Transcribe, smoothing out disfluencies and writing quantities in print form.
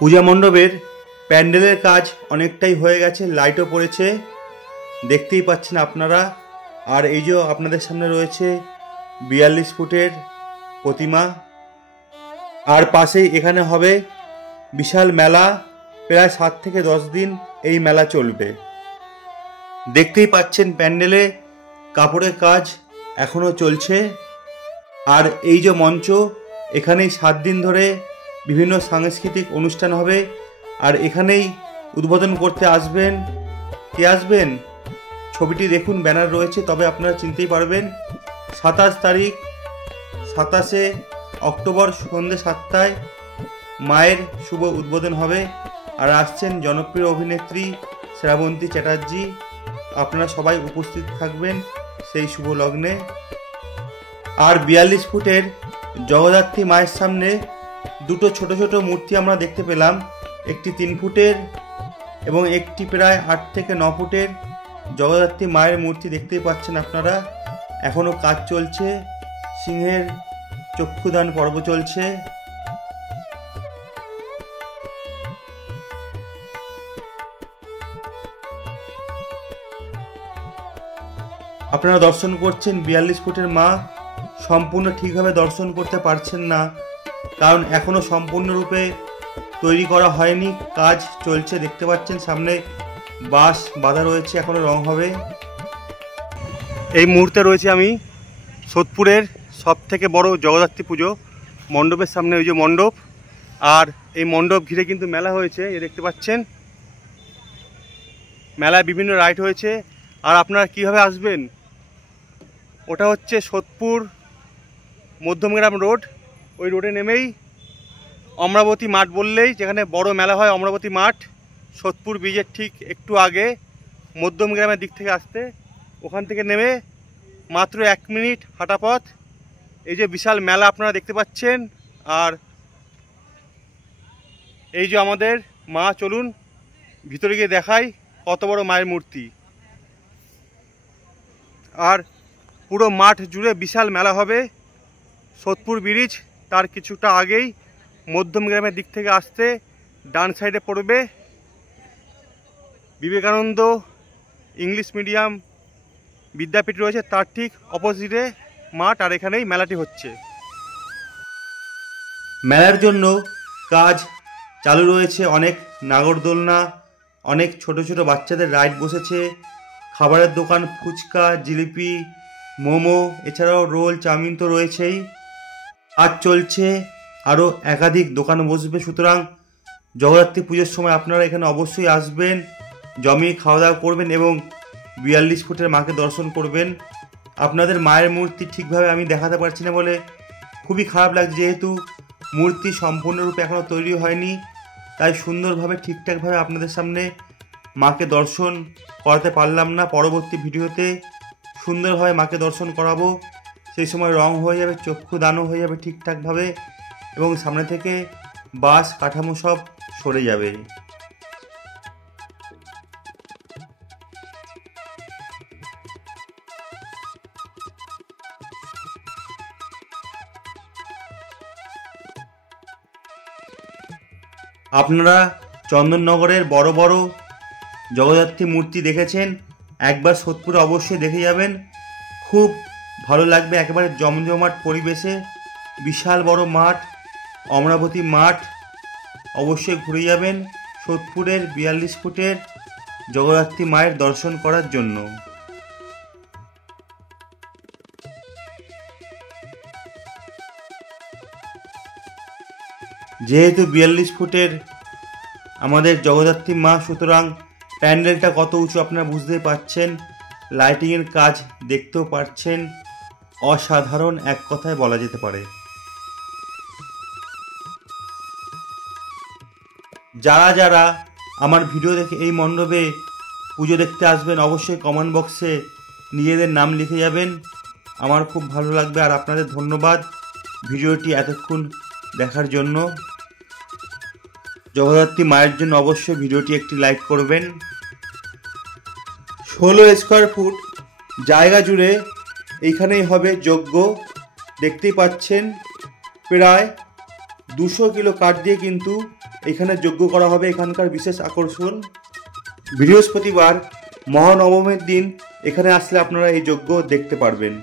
পূজা মণ্ডপের প্যান্ডেলের কাজ অনেকটাই হয়ে গেছে, লাইটও পড়েছে, দেখতেই পাচ্ছেন আপনারা। আর এই যে আপনাদের সামনে রয়েছে 42 ফুটের প্রতিমা। আর পাশেই এখানে হবে বিশাল মেলা, প্রায় 7 থেকে 10 দিন এই মেলা চলবে। দেখতেই পাচ্ছেন প্যান্ডেলে কাপড়ের কাজ এখনও চলছে। আর এই যে মঞ্চ, এখানেই 7 দিন ধরে বিভিন্ন সাংস্কৃতিক অনুষ্ঠান হবে। আর এখানেই উদ্বোধন করতে আসবেন, কে আসবেন ছবিটি দেখুন, ব্যানার রয়েছে, তবে আপনারা চিনতেই পারবেন। 27 তারিখ 27শে অক্টোবর সন্ধ্যে 7টায় মায়ের শুভ উদ্বোধন হবে। আর আসছেন জনপ্রিয় অভিনেত্রী শ্রাবন্তী চ্যাটার্জি। আপনারা সবাই উপস্থিত থাকবেন সেই শুভ লগ্নে। আর 42 ফুটের জগদ্ধাত্রী মায়ের সামনে দুটো ছোট ছোট মূর্তি আমরা দেখতে পেলাম, একটি 3 ফুটের এবং একটি প্রায় 8 থেকে 9 ফুটের জগদ্ধাত্রী মায়ের মূর্তি দেখতেই পাচ্ছেন আপনারা। এখনও কাজ চলছে, সিংহের চক্ষুদান পর্ব চলছে। আপনারা দর্শন করছেন 42 ফুটের মা। সম্পূর্ণ ঠিকভাবে দর্শন করতে পারছেন না, কারণ এখনো সম্পূর্ণরূপে তৈরি করা হয়নি, কাজ চলছে। দেখতে পাচ্ছেন সামনে বাঁশ বাঁধা রয়েছে, এখনো রং হবে। এই মুহূর্তে রয়েছে আমি সোদপুরের সব থেকে বড় জগদ্ধাত্রী পুজো মণ্ডপের সামনে। ওই যে মণ্ডপ, আর এই মণ্ডপ ঘিরে কিন্তু মেলা হয়েছে, এ দেখতে পাচ্ছেন। মেলায় বিভিন্ন রাইড হয়েছে। আর আপনারা কিভাবে আসবেন, ওটা হচ্ছে সোদপুর মধ্যমগ্রাম রোড। ওই রোডে নেমেই অমরাবতী মাঠ বললেই, যেখানে বড় মেলা হয়, অমরাবতী মাঠ, সোদপুর ব্রিজের ঠিক একটু আগে মধ্যমগ্রামের দিক থেকে আসতে, ওখান থেকে নেমে মাত্র 1 মিনিট হাঁটা পথ। এই যে বিশাল মেলা আপনারা দেখতে পাচ্ছেন। আর এই যে আমাদের মা, চলুন ভিতরে গিয়ে দেখাই কত বড় মায়ের মূর্তি। আর পুরো মাঠ জুড়ে বিশাল মেলা হবে। সোদপুর ব্রিজ তার কিছুটা আগেই মধ্যমগ্রামের দিক থেকে আসতে ডান সাইডে পড়বে বিবেকানন্দ ইংলিশ মিডিয়াম বিদ্যাপীঠ রয়েছে, তার ঠিক অপোজিটে মাঠ। আর এখানেই মেলাটি হচ্ছে। মেলার জন্য কাজ চালু রয়েছে, অনেক নাগরদোলনা, অনেক ছোট ছোট বাচ্চাদের রাইড বসেছে, খাবারের দোকান, ফুচকা, জিলিপি, মোমো, এছাড়াও রোল, চাউমিন তো রয়েছেই। আজ চলছে, আরও একাধিক দোকান বসবে। সুতরাং জগদ্ধাত্রী পুজোর সময় আপনারা এখানে অবশ্যই আসবেন, জমিয়ে খাওয়া দাওয়া করবেন এবং 42 ফুটের মাকে দর্শন করবেন। আপনাদের মায়ের মূর্তি ঠিকভাবে আমি দেখাতে পারছি না বলে খুবই খারাপ লাগছে, যেহেতু মূর্তি সম্পূর্ণরূপে এখনও তৈরি হয়নি, তাই সুন্দরভাবে ঠিকঠাকভাবে আপনাদের সামনে মাকে দর্শন করাতে পারলাম না। পরবর্তী ভিডিওতে সুন্দরভাবে মাকে দর্শন করাবো, সেই সময় রং হয়ে যাবে, চক্ষু দানও হয়ে যাবে ঠিকঠাকভাবে, এবং সামনে থেকে বাঁশ কাঠামো সব সরে যাবে। আপনারা চন্দননগরের বড় বড় জগদ্ধাত্রী মূর্তি দেখেছেন, একবার সোদপুরে অবশ্যই দেখে যাবেন, খুব ভালো লাগবে। একেবারে জমজমাট পরিবেশে, বিশাল বড় মাঠ, অমরাবতী মাঠ, অবশ্যই ঘুরে যাবেন সোদপুরের 42 ফুটের জগদ্ধাত্রী মায়ের দর্শন করার জন্য। যেহেতু 42 ফুটের আমাদের জগদ্ধাত্রী মা, সুতরাং প্যান্ডেলটা কত উঁচু আপনারা বুঝতেই পারছেন, লাইটিংয়ের কাজ দেখতেও পাচ্ছেন, অসাধারণ এক কথায় বলা যেতে পারে। যারা যারা আমার ভিডিও দেখে এই মণ্ডপে পুজো দেখতে আসবেন, অবশ্যই কমেন্ট বক্সে নিজেদের নাম লিখে যাবেন, আমার খুব ভালো লাগবে। আর আপনাদের ধন্যবাদ ভিডিওটি এতক্ষণ দেখার জন্য। জগদ্ধাত্রী মায়ের জন্য অবশ্যই ভিডিওটি একটি লাইক করবেন। 16 স্কোয়ার ফুট জায়গা জুড়ে এইখানেই হবে যজ্ঞ। দেখতেই পাচ্ছেন প্রায় 200 কিলো কাঠ দিয়ে কিন্তু এখানে যজ্ঞ করা হবে। এখানকার বিশেষ আকর্ষণ বৃহস্পতিবার মহানবমীর দিন এখানে আসলে আপনারা এই যজ্ঞ দেখতে পারবেন।